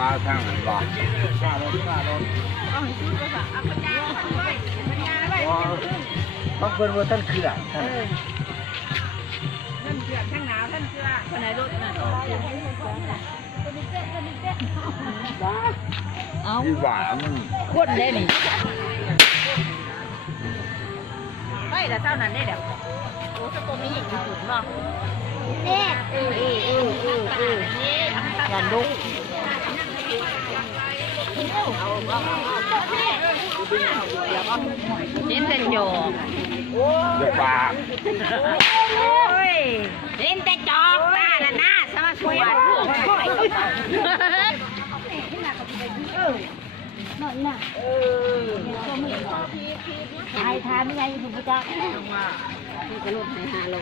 ว่าทางนั้นบ่ต้องเพิ่นว่าท่านคือท่านท่านเชื่อทั้งหนาวท่านเชื่อคนไหนรถน่ะเอาที่ว่ามัน คนได้นี่ไปแต่เท่านั้นได้เดี๋ยวโอ้สตัวมีอีกอยู่เนาะอย่าดุเล่นแต่จอกจะปากเล่นแต่จอกป้าละนะสมาชวนทายทานไม่ได้ถูกประจักษ์ที่กระโดดในฮาโล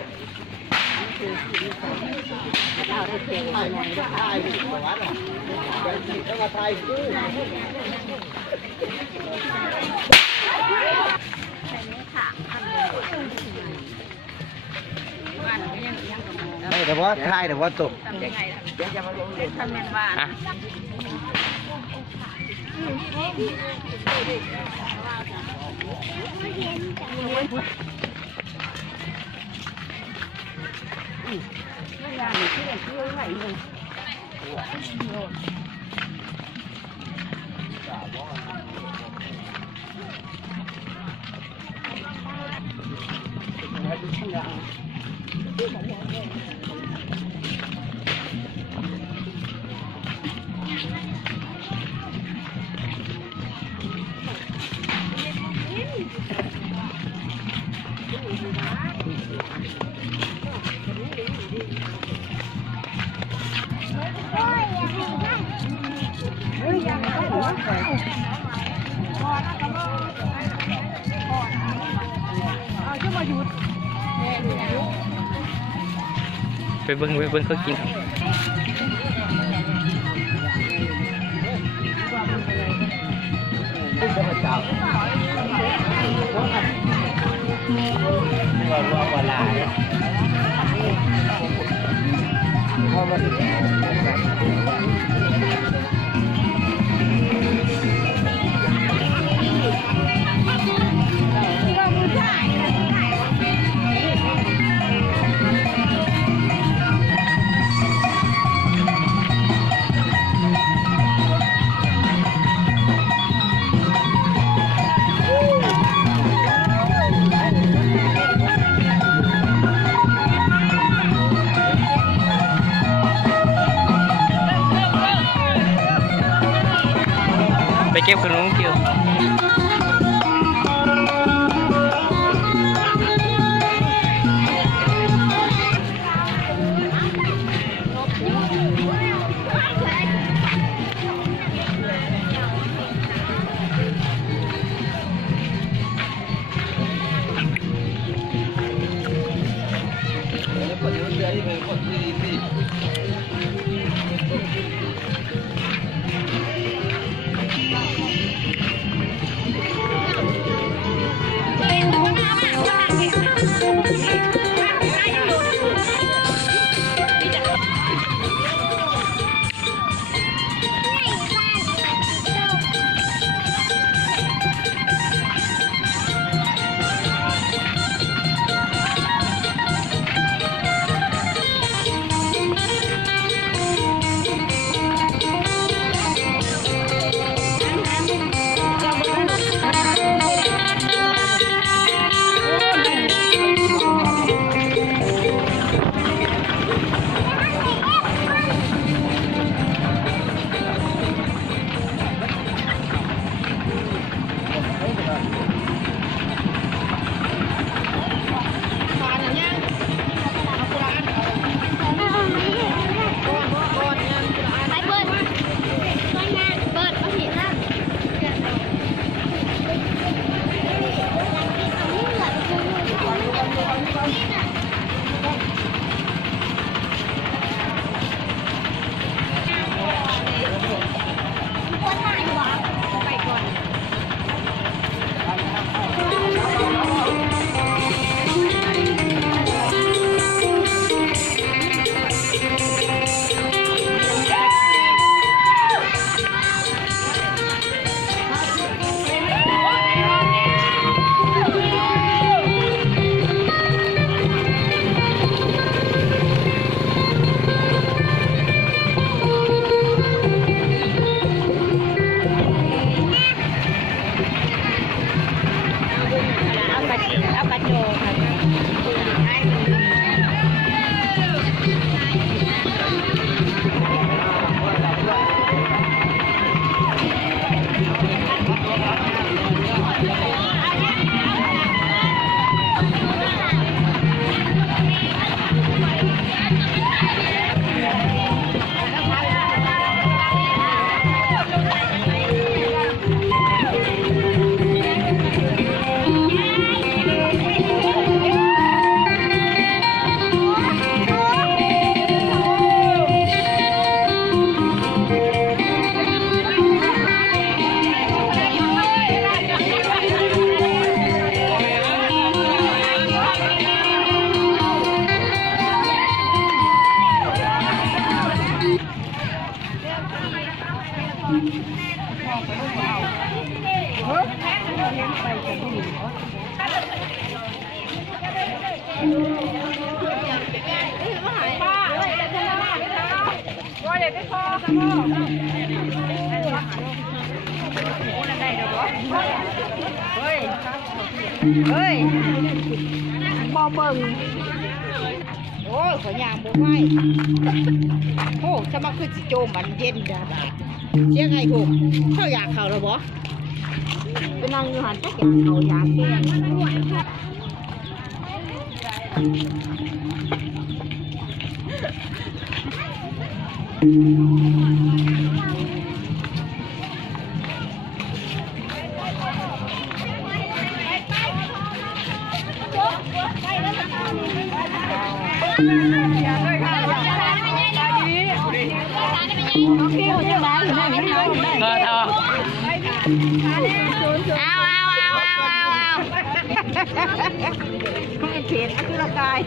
คือเราได้เพียงอะไรได้ทายดีกว่าวัดอ่ะเป็นจิตมาทายกู้ไม่แต่ว่าทายแต่ว่าตกทำยังไงทำเป็นว่าไม่ยากที่จะช่วยไหวเลยไปเบิ้งเขากินไปเก็บขนมเกี่ยว เด็กไม่พอสมองเฮ้ยเฮ้ยบ่เบิ่งโอ้ยขอยางบ่ไหวโอ้จะมาคือสิโจมมันเย็นจ้ะเสียไงถูกเข้าอยากเข้าแล้วบ่ไปนั่งอยู่หันจักอยากเข้าอยากแก่ไม่เขียนคือละกาย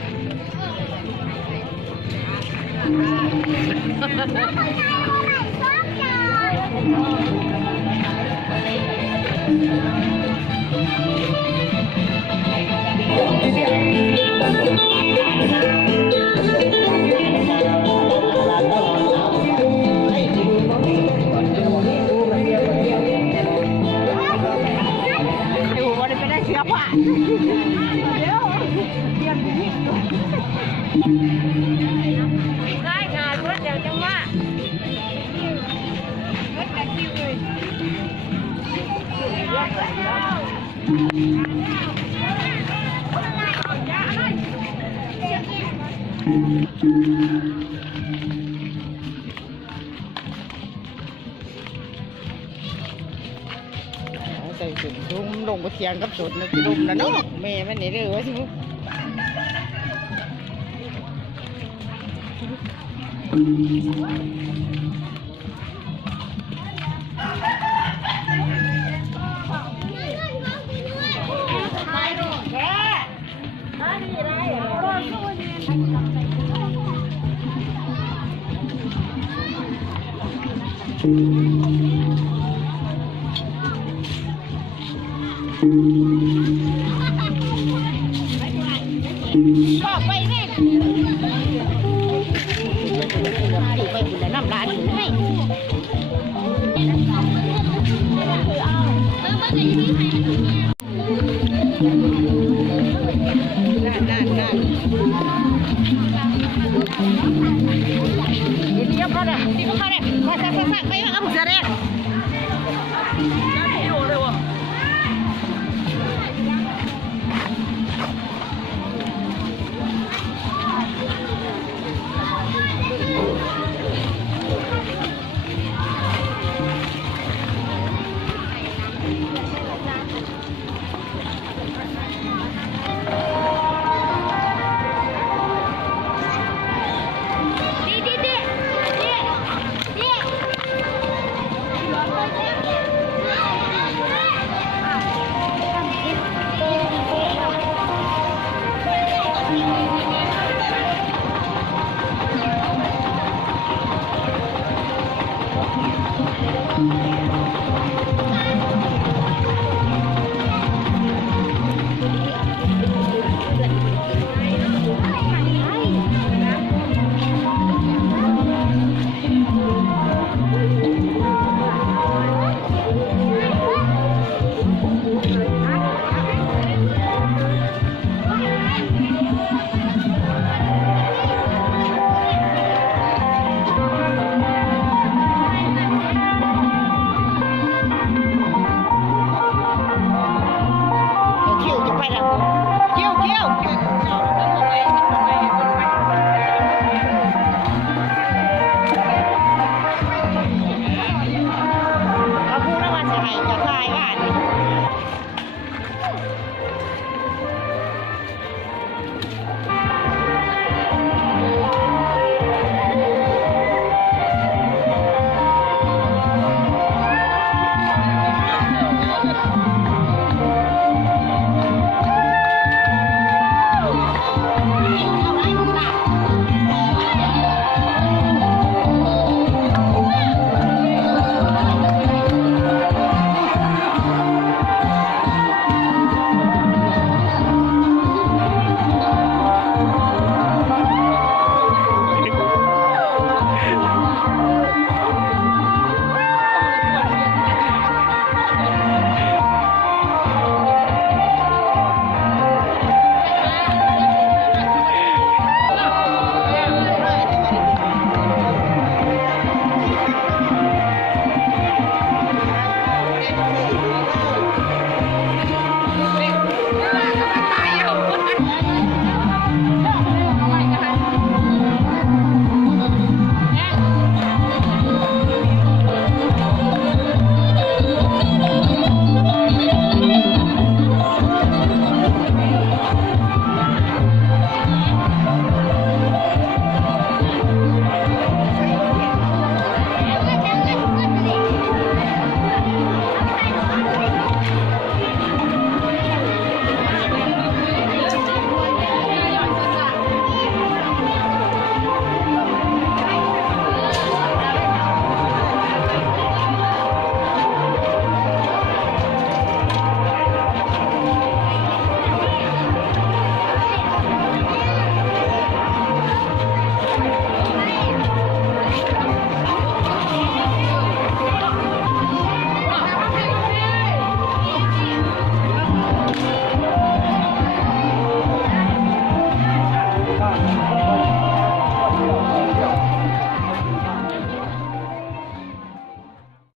ได้งานรถเดี๋ยวจังว่าใส่สุดดุมลงไปเทียงกับสุดนะดุมนะเนาะแม่มันนี่เด้อวะสิบอกไปแม่ถูกไปบุญแล้วน้ำร้านถูกให้นั่นเดี๋ยวเขาเนี่ยมาสั่งไปมาเอาผู้เสด็จ